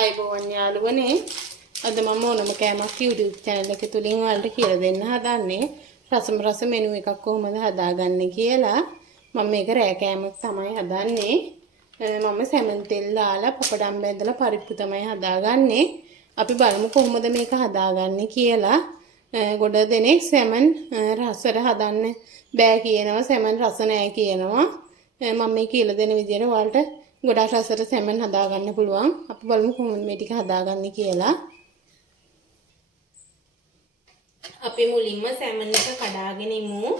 අයිබෝවන් යාළුවනේ අද මම ඕනම කෑමක් YouTube channel එක තුලින් ඔයාලට කියලා දෙන්න හදන්නේ රසම රස මෙනු එකක් කොහොමද හදාගන්නේ කියලා. මම මේක රෑ කෑමක් තමයි හදන්නේ. මම සැමන් තෙල් දාලා පපඩම් බැඳලා පරිප්පු තමයි හදාගන්නේ. අපි බලමු කොහොමද මේක හදාගන්නේ කියලා. ගොඩ දෙනෙක් සැමන් රසට හදන්න බෑ කියනවා, සැමන් රස නෑ කියනවා. මම මේ කියලා දෙන විදිහට ඔයාලට ගොඩාක් රසට සැමන් හදාගන්න පුළුවන්. අපි බලමු කොහොමද මේ ටික හදාගන්නේ කියලා. අපි මුලින්ම සැමන් එක කඩාගෙන ඉමු.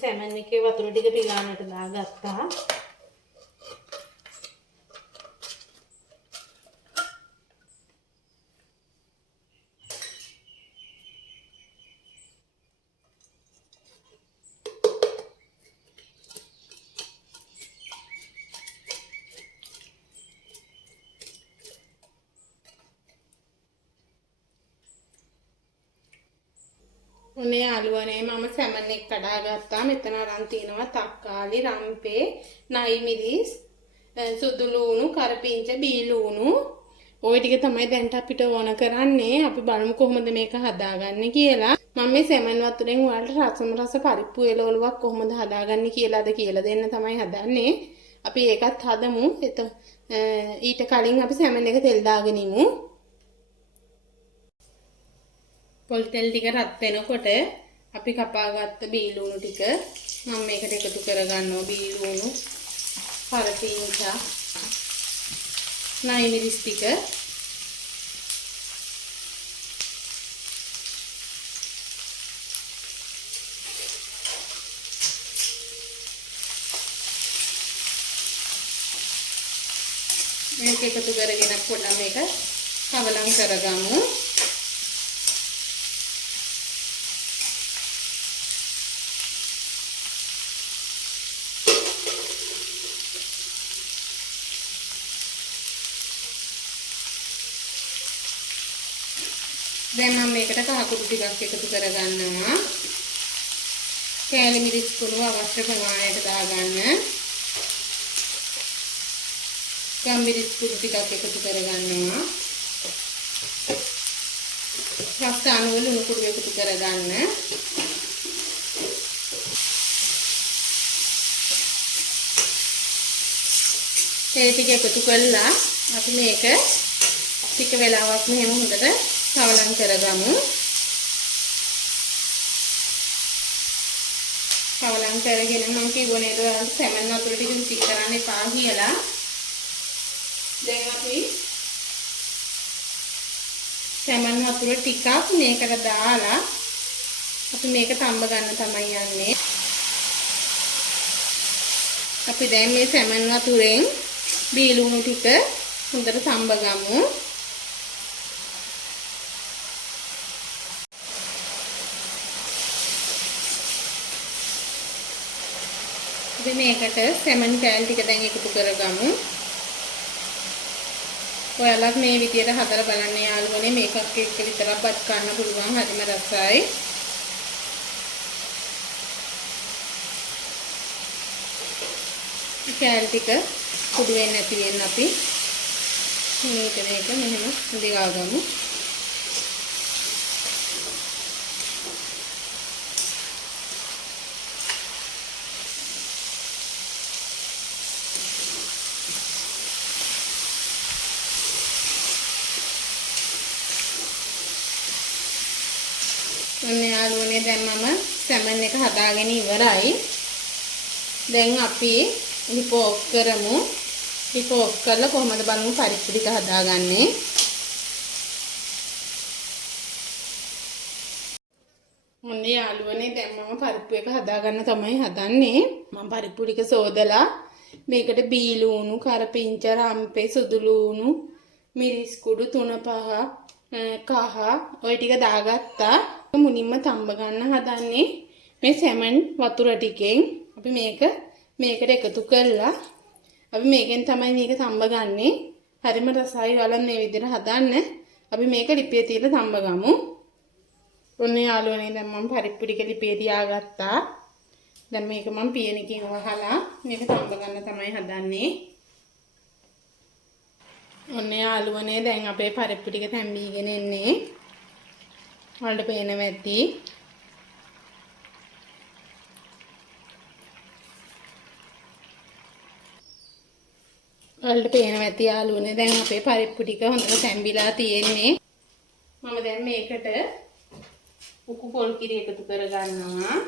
සැමන් එකේ වතුර ටික පිලානට දාගත්තා. ඔනේ යාළුවනේ මම සැමන් එක කඩාගත්තා. මෙතන අරන් තිනවා තක්කාලි, රම්පේ, නයි මිරිස්, සුදු ලුණු, කරපිංච, බී ලුණු. ওই ටික තමයි දැන් අපිට ඕන කරන්නේ. අපි බලමු කොහොමද මේක හදාගන්නේ කියලා. මම මේ සැමන් වතුරෙන් ඔයාලට රසම රස පරිප්පු එළවලුවක් කොහොමද හදාගන්නේ කියලාද කියලා දෙන්න තමයි හදන්නේ. අපි ඒකත් හදමු. ඊට කලින් අපි සැමන් එක තෙල් දාගෙන ඉමු. පොල් තෙල් ටික රත් වෙනකොට අපි කපාගත්ත බී ලුණු ටික මම මේකට එකතු කරගන්නවා. බී ලුණු, කරපිංච, නයි මිරිස් ටික. මේක එකතු කරගෙන පොඩ්ඩක් මේක කවලම් කරගමු. දැන් මම මේකට කහ කුඩු ටිකක් එකතු කරගන්නවා. කෑලි මිරිස් කුඩු අවශ්‍ය ප්‍රමාණයට දාගන්න. ගම්මිරිස් කුඩු ටිකක් එකතු කරගන්නවා. රස අනුව ලුණු කුඩු එකතු කරගන්න. ඒ ටික එකතු කළා අපි මේක ටික වෙලාවක් මෙහෙම හොඳට කවලම් කරගමු. කවලම් කරගෙන මම කිව්වනේ ඔයාලට සැමන් වතුර ටික මික්ස් කරන්න එපා කියලා. දැන් අපි සැමන් වතුර ටිකක් මේකට දාලා අපි මේක තඹ ගන්න තමයි යන්නේ. අපි දැන් මේ සැමන් වතුරෙන් බී ලුණු ටික හොඳට තඹ ගමු. අපි මේකට සැමන් කෑලි ටික දැන් එකතු කරගමු. ඔයාලත් මේ විදියට හදලා බලන්න යාළුවනේ. මේකක් එක්ක විතරක් බත් කන්න පුළුවන්. හරිම රසයි. කෑලි ටික කුඩු වෙන්නේ නැති වෙන්න අපි මේක මෙහෙම දිගාගමු. ඔන්න යාළුවනේ දැන් මම සැමන් එක හදාගෙන ඉවරයි. දැන් අපි ලිප ඔෆ් කරමු. ලිප ඔෆ් කරලා කොහොමද බලමු පරිප්පු ටික හදාගන්නේ. ඔන්න යාළුවනේ දැන් මම පරිප්පු එක හදාගන්න තමයි හදන්නේ. මම පරිප්පු ටික සෝදලා මේකට බී ලුණු, කරපිංච, රම්පේ, සුදු ලුණු, මිරිස් කුඩු 3-5 කහ ඔය ටික දාගත්තා. මුලින්ම තඹ ගන්න හදන්නේ මේ සැමන් වතුර ටිකෙන්. අපි මේකට එකතු කරලා අපි මේකෙන් තමයි මේක තඹ ගන්නෙ. හරිම රසයි. ඔයාලා මේ විදිහට හදන්න. අපි මේක ලිපියේ තියලා තඹ ගමු. ඔන්න යාළුවනේ දැන් මම පරිප්පු ටික ලිපියේ තියාගත්තා. දැන් මේක මම පියනකින් වහලා මේක තඹ ගන්න තමයි හදන්නේ. ඔන්න යාළුවනේ දැන් අපේ පරිප්පු ටික තැම්බීගෙන එන්නේ. වලට පේනවා ඇති. වලට පේනවා ඇති යාළුවනේ දැන් අපේ පරිප්පු ටික හොඳට තැම්බිලා තියෙන්නේ. මම දැන් මේකට උකු පොල් කිරි එකතු කර ගන්නවා.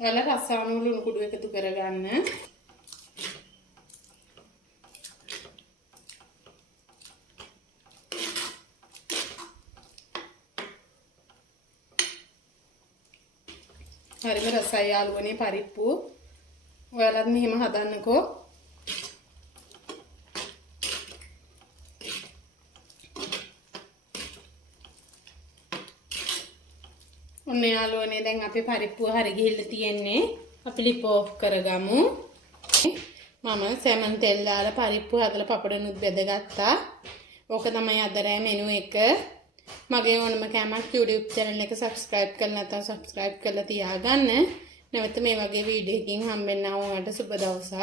ඔයාලා රස්සාවන ලුණු කුඩු එකතු කරගන්න. හරිම රසයි යාළුවනේ පරිප්පු. ඔයාලත් මෙහෙම හදන්නකෝ. ඔන්න යාළුවනේ දැන් අපේ පරිප්පුව හරි ගිහිල්ලා තියෙන්නේ. අපි ලිප් ඔෆ් කරගමු. මම සැමන් තෙල් දාලා පරිප්පුව හදලා පපඩනුත් බෙදගත්තා. ඕක තමයි අද රෑ මෙනු එක. මගේ ඕනම කෑමක් YouTube channel එක subscribe කරලා නැත්නම් subscribe කරලා තියාගන්න. නැවත මේ වගේ වීඩියෝ එකකින් හම්බෙන්න ඕනට සුබ දවසක්.